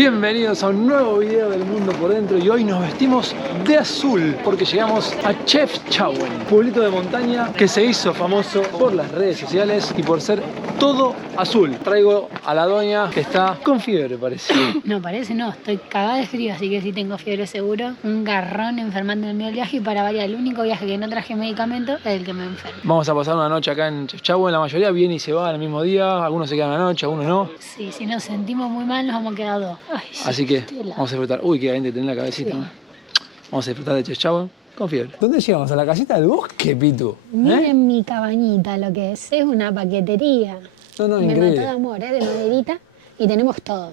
Bienvenidos a un nuevo video del Mundo por Dentro y hoy nos vestimos de azul porque llegamos a Chefchaouen, pueblito de montaña que se hizo famoso por las redes sociales y por ser todo azul. Traigo a la doña que está con fiebre, parece. No, parece no, estoy cagada de frío, así que sí tengo fiebre seguro. Un garrón enfermando en el medio del viaje y para variar, el único viaje que no traje medicamento es el que me enferma. Vamos a pasar una noche acá en Chefchaouen, la mayoría viene y se va el mismo día, algunos se quedan una noche, algunos no. Sí, si nos sentimos muy mal nos vamos a quedar dos. Ay, Así que estoy helada. vamos a disfrutar. Uy, qué caliente tiene la cabecita. Sí. Vamos a disfrutar de Chefchaouen con fiebre. ¿Dónde llegamos? ¿A la casita del bosque, Pitu? Miren mi cabañita, lo que es una paquetería. No, Me increíble. mató de amor, de maderita y tenemos todo.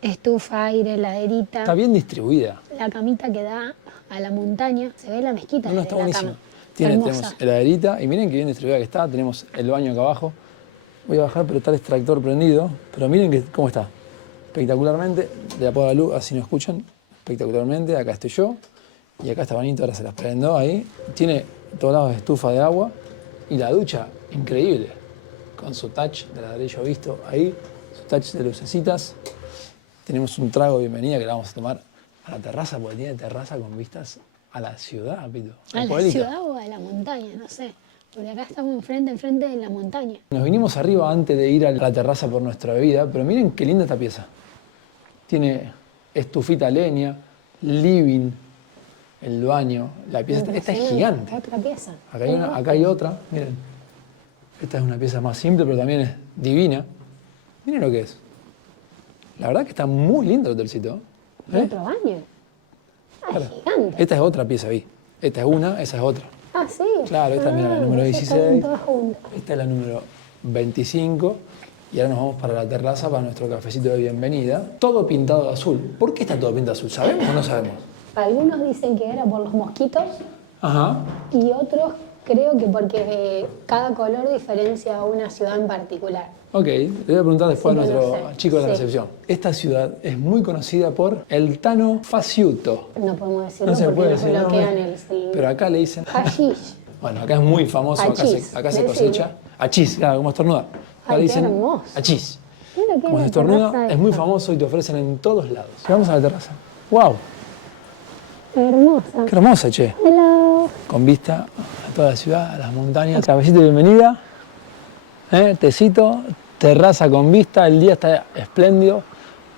Estufa, aire, heladerita. Está bien distribuida. La camita que da a la montaña, se ve la mezquita No, desde está la buenísimo. cama. Tenemos Hermosa. heladerita y miren qué bien distribuida que está. Tenemos el baño acá abajo. Voy a bajar, pero está el extractor prendido. Pero miren cómo está. Espectacularmente. Le apago la luz, así no escuchan. Espectacularmente. Acá estoy yo. Y acá está Vanito, ahora se las prendo ahí. Tiene todos lados estufa de agua. Y la ducha, increíble. Con su touch de ladrillo visto ahí. Su touch de lucecitas. Tenemos un trago de bienvenida que le vamos a tomar a la terraza, porque tiene terraza con vistas a la ciudad, Pito. ¿A la ciudad o a la montaña? No sé. Porque acá estamos enfrente de la montaña. Nos vinimos arriba antes de ir a la terraza por nuestra bebida, pero miren qué linda esta pieza. Tiene estufita a leña, living, el baño, la pieza. Esta es gigante. Otra pieza. Acá hay otra, miren. Esta es una pieza más simple, pero también es divina. Miren lo que es. La verdad que está muy lindo el hotelcito. Otro baño. Ah, Claro. gigante. Esta es otra pieza ahí. Esta es una, esa es otra. Ah, sí. Claro, esta mira, la número entonces están 16. todas juntas. Esta es la número 25. Y ahora nos vamos para la terraza para nuestro cafecito de bienvenida. Todo pintado de azul. ¿Por qué está todo pintado de azul? ¿Sabemos o no sabemos? Algunos dicen que era por los mosquitos Ajá. y otros creo que porque cada color diferencia a una ciudad en particular. Ok, le voy a preguntar después Sí, a no nuestro sé. chico de la Sí. recepción. Esta ciudad es muy conocida por el Tano Faciuto. No podemos decirlo No se porque puede nos decir el bloquean nombre, el pero acá le dicen... hashish. Bueno, acá es muy famoso, acá se Achís, cosecha. Achís, claro, como estornuda. Acá Ay, le qué dicen hermoso. achís. Mira qué Como se la estornuda, terraza es muy esta. famoso y te ofrecen en todos lados. Vamos a la terraza. ¡Wow! Hermosa. ¡Qué hermosa, che! Hello. Con vista a toda la ciudad, a las montañas. Cafecito de bienvenida, tecito, terraza con vista, el día está espléndido,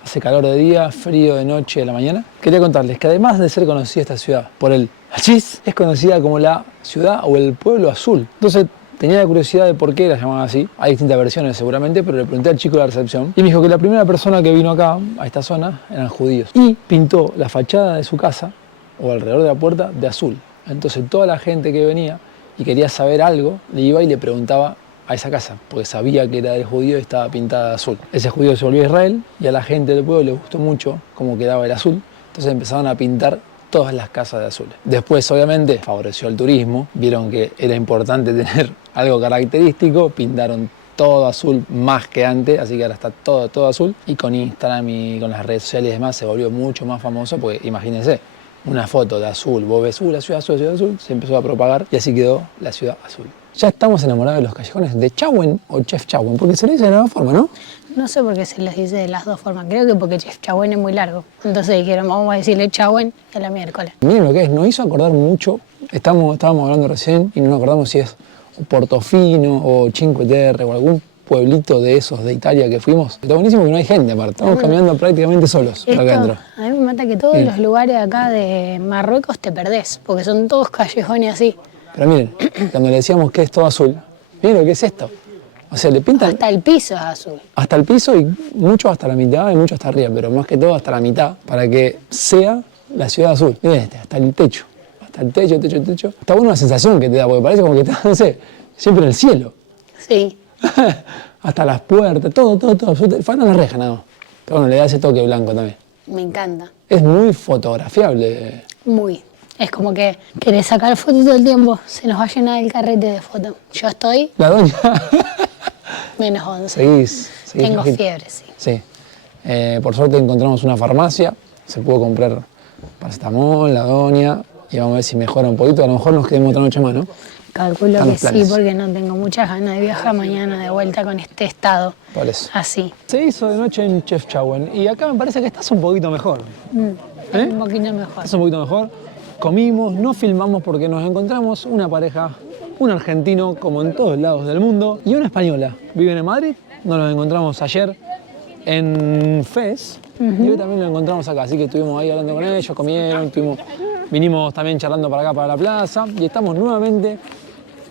hace calor de día, frío de noche, de la mañana. Quería contarles que además de ser conocida esta ciudad por el hachís, es conocida como la ciudad o el pueblo azul. Entonces tenía la curiosidad de por qué la llamaban así. Hay distintas versiones seguramente, pero le pregunté al chico de la recepción y me dijo que la primera persona que vino acá, a esta zona, eran judíos. Y pintó la fachada de su casa o alrededor de la puerta de azul. Entonces toda la gente que venía y quería saber algo, le iba y le preguntaba a esa casa, porque sabía que era del judío y estaba pintada de azul. Ese judío se volvió a Israel y a la gente del pueblo le gustó mucho cómo quedaba el azul, entonces empezaron a pintar todas las casas de azul. Después, obviamente, favoreció el turismo, vieron que era importante tener algo característico, pintaron todo azul más que antes, así que ahora está todo azul. Y con Instagram y con las redes sociales y demás se volvió mucho más famoso, porque imagínense, una foto de azul, vos ves, la ciudad azul, se empezó a propagar y así quedó la ciudad azul. Ya estamos enamorados de los callejones de Chaouen o Chefchaouen, porque se le dice de la misma forma, ¿no? No sé por qué se les dice de las dos formas. Creo que porque Chefchaouen es muy largo. Entonces dijeron, vamos a decirle Chaouen a la miércoles. Miren lo que es, nos hizo acordar mucho, estábamos hablando recién y no nos acordamos si es Portofino o Cinque Terre o algún pueblito de esos de Italia que fuimos. Está buenísimo que no hay gente aparte, estamos caminando prácticamente solos por acá adentro. A mí me mata que todos los lugares acá de Marruecos te perdés, porque son todos callejones así. Pero miren, cuando le decíamos que es todo azul, miren lo que es esto. O sea, le pintan Hasta el piso es azul. hasta el piso y mucho hasta la mitad y mucho hasta arriba, pero más que todo hasta la mitad, para que sea la ciudad azul. Miren hasta el techo. Hasta el techo. Está buena una sensación que te da, porque parece como que estás, no sé, siempre en el cielo. Sí. Hasta las puertas, todo. Falta la reja nada más. Pero bueno, le da ese toque blanco también. Me encanta. Es muy fotografiable. Muy. Es como que querés sacar fotos todo el tiempo. Se nos va a llenar el carrete de fotos. Yo estoy La doña. menos 11. Seguís Tengo flojita. fiebre, sí. Sí. Por suerte encontramos una farmacia. Se pudo comprar paracetamol, la doña. Y vamos a ver si mejora un poquito. A lo mejor nos quedemos otra noche más, ¿no? Calculo Están que los sí, planes. porque no tengo muchas ganas de viajar mañana de vuelta con este estado. Por eso. Así. Se hizo de noche en Chefchaouen y acá me parece que estás un poquito mejor. ¿Eh? Un poquito mejor. Estás un poquito mejor. Comimos, no filmamos porque nos encontramos una pareja, un argentino como en todos lados del mundo y una española. Viven en Madrid, nos los encontramos ayer en Fez y hoy también lo encontramos acá. Así que estuvimos ahí hablando con ellos, comieron, vinimos también charlando para acá, para la plaza y estamos nuevamente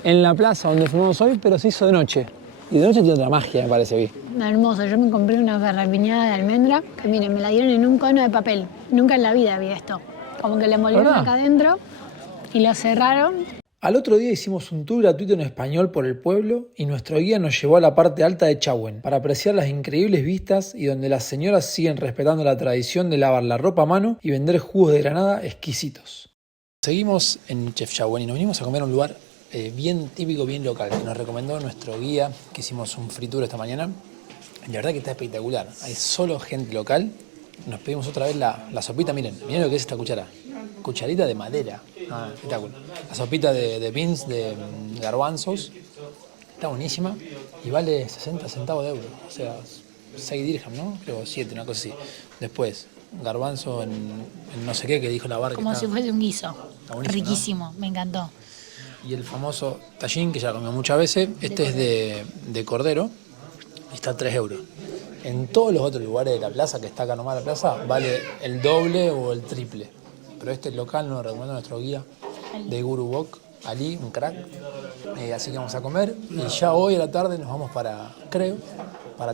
en la plaza donde fuimos hoy, pero se hizo de noche. Y de noche tiene otra magia, me parece, Vi. Hermoso, yo me compré una garrapiñada de almendra que miren, me la dieron en un cono de papel. Nunca en la vida vi esto. Como que le molieron ¿Verdad? acá adentro y lo cerraron. Al otro día hicimos un tour gratuito en español por el pueblo y nuestro guía nos llevó a la parte alta de Chauen para apreciar las increíbles vistas y donde las señoras siguen respetando la tradición de lavar la ropa a mano y vender jugos de granada exquisitos. Seguimos en Chefchaouen y nos vinimos a comer a un lugar bien típico, bien local, que nos recomendó nuestro guía, que hicimos un free tour esta mañana. La verdad que está espectacular, hay solo gente local. Nos pedimos otra vez la sopita, miren lo que es esta cuchara. Cucharita de madera. Espectacular. La sopita de beans, de garbanzos. Está buenísima y vale 60 centavos de euro. O sea, 6 dirham, ¿no? Creo 7, una cosa así. Después, garbanzo en no sé qué que dijo la barra. Como si fuese un guiso. Está buenísimo, Riquísimo, me encantó. Y el famoso tajín, que ya lo comí muchas veces. Este es de cordero y está a 3 euros. En todos los otros lugares de la plaza, que está acá nomás la plaza, vale el doble o el triple. Pero este local nos lo recomienda nuestro guía de Guru Wok, Ali, un crack. Así que vamos a comer y ya hoy a la tarde nos vamos para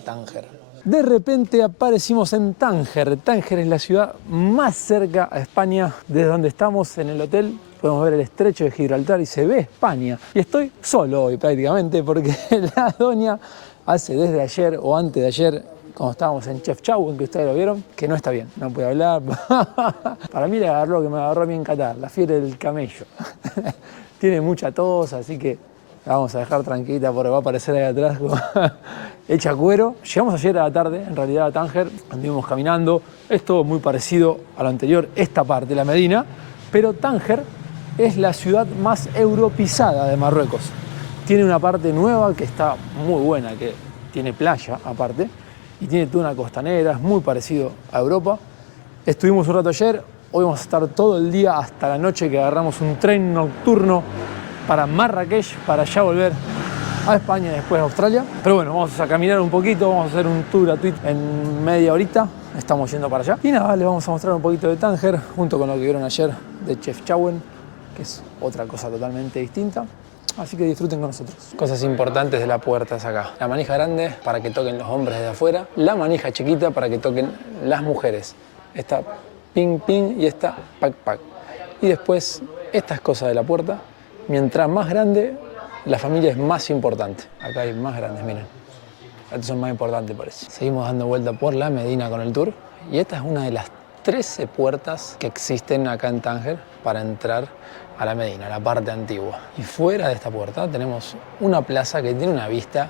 Tánger. De repente aparecimos en Tánger. Tánger es la ciudad más cerca a España. Desde donde estamos en el hotel podemos ver el estrecho de Gibraltar y se ve España. Y estoy solo hoy prácticamente porque la doña hace desde ayer o antes de ayer, cuando estábamos en Chefchaouen, que ustedes lo vieron, que no está bien, no puede hablar. Para mí le agarró lo que me agarró a mí en Qatar, la fiebre del camello. Tiene mucha tos, así que la vamos a dejar tranquilita porque va a aparecer ahí atrás como hecha cuero. Llegamos ayer a la tarde, en realidad a Tánger, anduvimos caminando. Es todo muy parecido a lo anterior, esta parte, la Medina, pero Tánger es la ciudad más europeizada de Marruecos. Tiene una parte nueva que está muy buena, que tiene playa aparte, y tiene toda una costanera, es muy parecido a Europa. Estuvimos un rato ayer, hoy vamos a estar todo el día hasta la noche que agarramos un tren nocturno para Marrakech, para ya volver a España y después a Australia. Pero bueno, vamos a caminar un poquito, vamos a hacer un tour gratuito en media horita, estamos yendo para allá. Y nada, les vamos a mostrar un poquito de Tánger, junto con lo que vieron ayer de Chefchaouen, que es otra cosa totalmente distinta. Así que disfruten con nosotros. Cosas importantes de la puerta es acá. La manija grande para que toquen los hombres desde afuera. La manija chiquita para que toquen las mujeres. Esta ping ping y esta pac pac. Y después estas cosas de la puerta. Mientras más grande, la familia es más importante. Acá hay más grandes, miren. Estos son más importantes, parece. Seguimos dando vuelta por la Medina con el tour. Y esta es una de las 13 puertas que existen acá en Tánger para entrar a la Medina, la parte antigua. Y fuera de esta puerta tenemos una plaza que tiene una vista,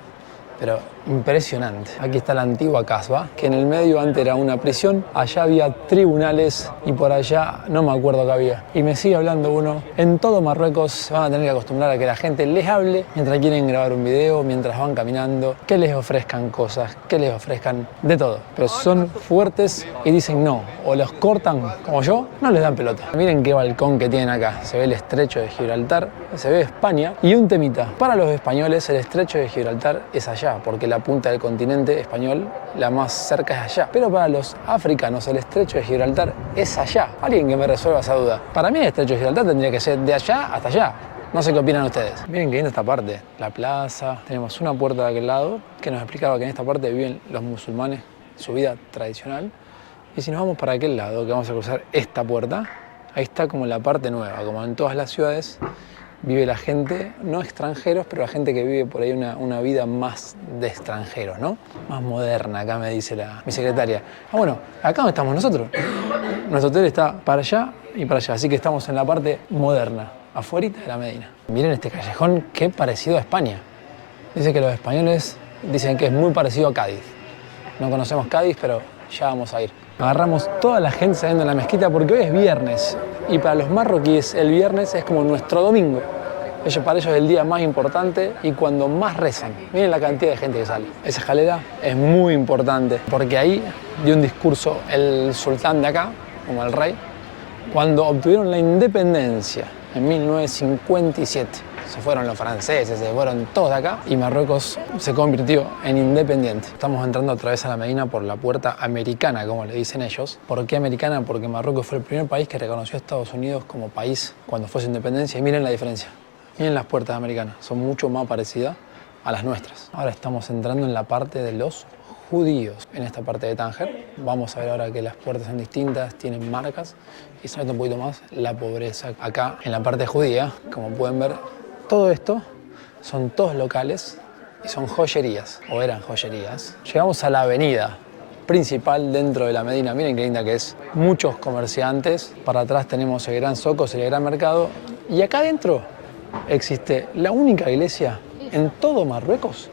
pero impresionante. Aquí está la antigua Casbah, que en el medio antes era una prisión, allá había tribunales y por allá no me acuerdo qué había. Y me sigue hablando uno. En todo Marruecos se van a tener que acostumbrar a que la gente les hable mientras quieren grabar un video, mientras van caminando, que les ofrezcan cosas, que les ofrezcan de todo. Pero son fuertes y dicen no, o los cortan como yo, no les dan pelota. Miren qué balcón que tienen acá. Se ve el estrecho de Gibraltar, se ve España y un temita. Para los españoles el estrecho de Gibraltar es allá, porque la punta del continente español, la más cerca es allá. Pero para los africanos el estrecho de Gibraltar es allá. Alguien que me resuelva esa duda. Para mí el estrecho de Gibraltar tendría que ser de allá hasta allá. No sé qué opinan ustedes. Miren qué linda esta parte. La plaza. Tenemos una puerta de aquel lado que nos explicaba que en esta parte viven los musulmanes, su vida tradicional. Y si nos vamos para aquel lado, que vamos a cruzar esta puerta, ahí está como la parte nueva. Como en todas las ciudades, vive la gente, no extranjeros, pero la gente que vive por ahí una vida más de extranjeros, ¿no? Más moderna, acá me dice mi secretaria. Bueno, acá donde estamos nosotros. Nuestro hotel está para allá y para allá, así que estamos en la parte moderna, afuerita de la Medina. Miren este callejón, qué parecido a España. Dice que los españoles dicen que es muy parecido a Cádiz. No conocemos Cádiz, pero ya vamos a ir. Agarramos toda la gente saliendo de la mezquita porque hoy es viernes y para los marroquíes el viernes es como nuestro domingo. Para ellos es el día más importante y cuando más rezan. Miren la cantidad de gente que sale. Esa escalera es muy importante porque ahí dio un discurso el sultán de acá, como el rey, cuando obtuvieron la independencia en 1957. Se fueron los franceses, se fueron todos de acá y Marruecos se convirtió en independiente. Estamos entrando otra vez a la Medina por la puerta americana, como le dicen ellos. ¿Por qué americana? Porque Marruecos fue el primer país que reconoció a Estados Unidos como país cuando fue su independencia. Y miren la diferencia. Miren las puertas americanas, son mucho más parecidas a las nuestras. Ahora estamos entrando en la parte de los judíos. En esta parte de Tánger vamos a ver ahora que las puertas son distintas, tienen marcas y se nota un poquito más la pobreza. Acá en la parte judía, como pueden ver, todo esto son todos locales y son joyerías, o eran joyerías. Llegamos a la avenida principal dentro de la Medina, miren qué linda que es. Muchos comerciantes, para atrás tenemos el Gran Socos, el Gran Mercado, y acá adentro existe la única iglesia en todo Marruecos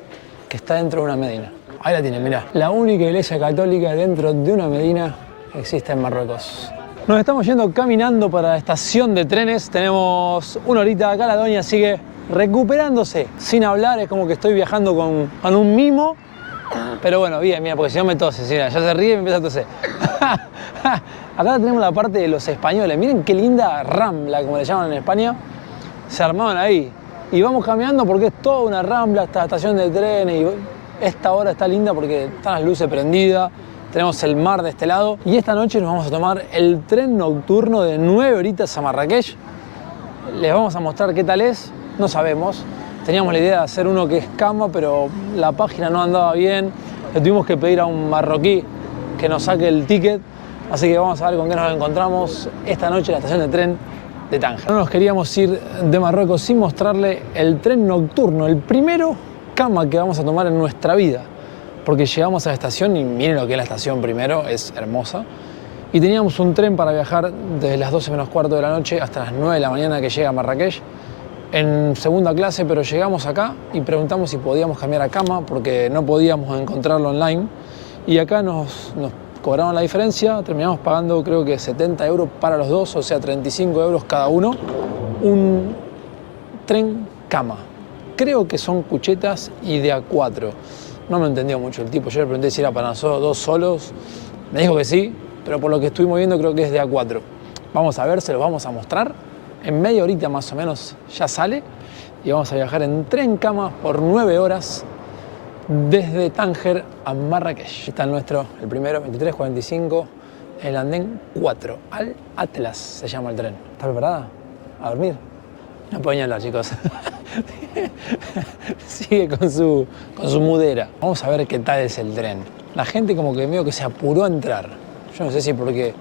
que está dentro de una medina. Ahí la tienen, mirá. La única iglesia católica dentro de una medina existe en Marruecos. Nos estamos yendo caminando para la estación de trenes. Tenemos una horita acá, la doña sigue recuperándose sin hablar. Es como que estoy viajando con un mimo. Pero bueno, bien, mira, porque si no me tose, ¿sí? Ya se ríe y me empieza a toser. Acá tenemos la parte de los españoles. Miren qué linda rambla, como le llaman en España. Se armaban ahí. Y vamos caminando porque es toda una rambla, esta estación de trenes. Y esta hora está linda porque están las luces prendidas. Tenemos el mar de este lado. Y esta noche nos vamos a tomar el tren nocturno de 9 horitas a Marrakech. Les vamos a mostrar qué tal es. No sabemos. Teníamos la idea de hacer uno que es cama, pero la página no andaba bien. Le tuvimos que pedir a un marroquí que nos saque el ticket. Así que vamos a ver con qué nos encontramos esta noche en la estación de tren de Tánger. No nos queríamos ir de Marruecos sin mostrarle el tren nocturno, el primero cama que vamos a tomar en nuestra vida. Porque llegamos a la estación y miren lo que es la estación primero, es hermosa. Y teníamos un tren para viajar desde las 12 menos cuarto de la noche hasta las 9 de la mañana que llega a Marrakech en segunda clase, pero llegamos acá y preguntamos si podíamos cambiar a cama porque no podíamos encontrarlo online. Y acá nos cobraron la diferencia, terminamos pagando creo que 70 euros para los dos, o sea 35 euros cada uno. Un tren cama. Creo que son cuchetas y de A4. No me entendió mucho el tipo, yo le pregunté si era para nosotros dos solos. Me dijo que sí, pero por lo que estuvimos viendo creo que es de A4. Vamos a ver, se los vamos a mostrar. En media horita más o menos ya sale y vamos a viajar en tren cama por 9 horas desde Tánger a Marrakech. Está el nuestro, el primero, 23:45, el andén 4, Al Atlas se llama el tren. ¿Está preparada? A dormir. No puedo ni hablar, chicos. Sigue con su mudera. Vamos a ver qué tal es el tren. La gente como que medio que se apuró a entrar. Yo no sé si porque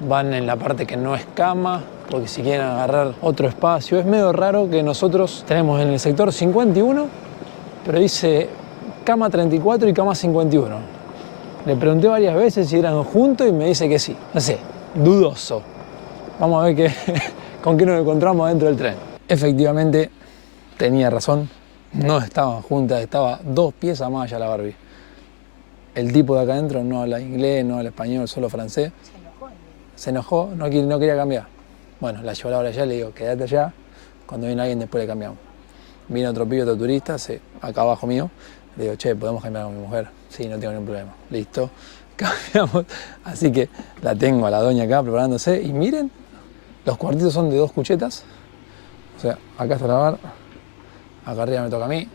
van en la parte que no es cama, porque si quieren agarrar otro espacio. Es medio raro que nosotros tenemos en el sector 51, pero dice cama 34 y cama 51. Le pregunté varias veces si eran juntos y me dice que sí. No sé, dudoso. Vamos a ver con qué nos encontramos dentro del tren. Efectivamente, tenía razón. No estaban juntas, estaba 2 piezas más allá la Barbie. El tipo de acá adentro no habla inglés, no habla español, solo francés. Se enojó, no quería cambiar. Bueno, la llevo a la hora allá y le digo, quédate allá. Cuando viene alguien después le cambiamos. Vino otro pibe, otro turista, acá abajo mío. Le digo, che, ¿podemos cambiar con mi mujer? Sí, no tengo ningún problema. Listo, cambiamos. Así que la tengo a la doña acá preparándose. Y miren, los cuartitos son de 2 cuchetas. O sea, acá está la bar. Acá arriba me toca a mí.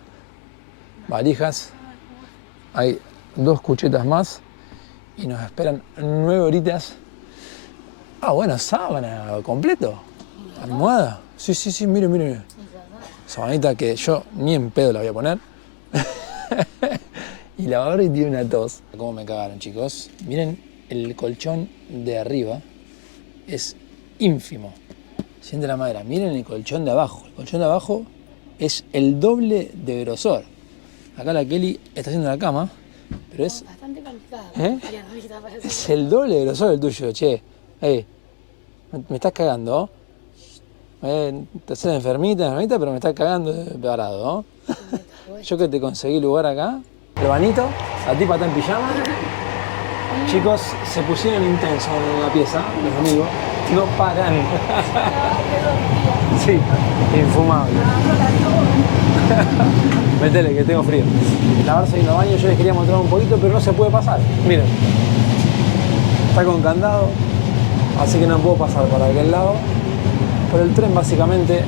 Valijas. Hay 2 cuchetas más. Y nos esperan 9 horitas. Ah, bueno, sábana completo. Almohada. Sí, miren. Sabanita que yo ni en pedo la voy a poner. Y la Barbie tiene una tos. ¿Cómo me cagaron, chicos? Miren, el colchón de arriba es ínfimo. Siente la madera. Miren el colchón de abajo. El colchón de abajo es el doble de grosor. Acá la Kelly está haciendo la cama, pero es... Bastante complicado. Es el doble de grosor el tuyo, che. Me estás cagando, te haces enfermita, pero me estás cagando de parado, ¿no? Yo que te conseguí lugar acá. El banito, la tipa está en pijama. Chicos, se pusieron intensos en la pieza, los amigos. No paran. Sí, infumable. Métele, que tengo frío. Lavarse y no baño, yo les quería mostrar un poquito, pero no se puede pasar. Miren. Está con candado, así que no puedo pasar para aquel lado. Pero el tren básicamente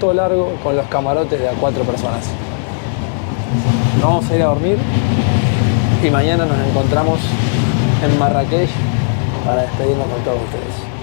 todo largo con los camarotes de a 4 personas. Nos vamos a ir a dormir y mañana nos encontramos en Marrakech para despedirnos con todos ustedes.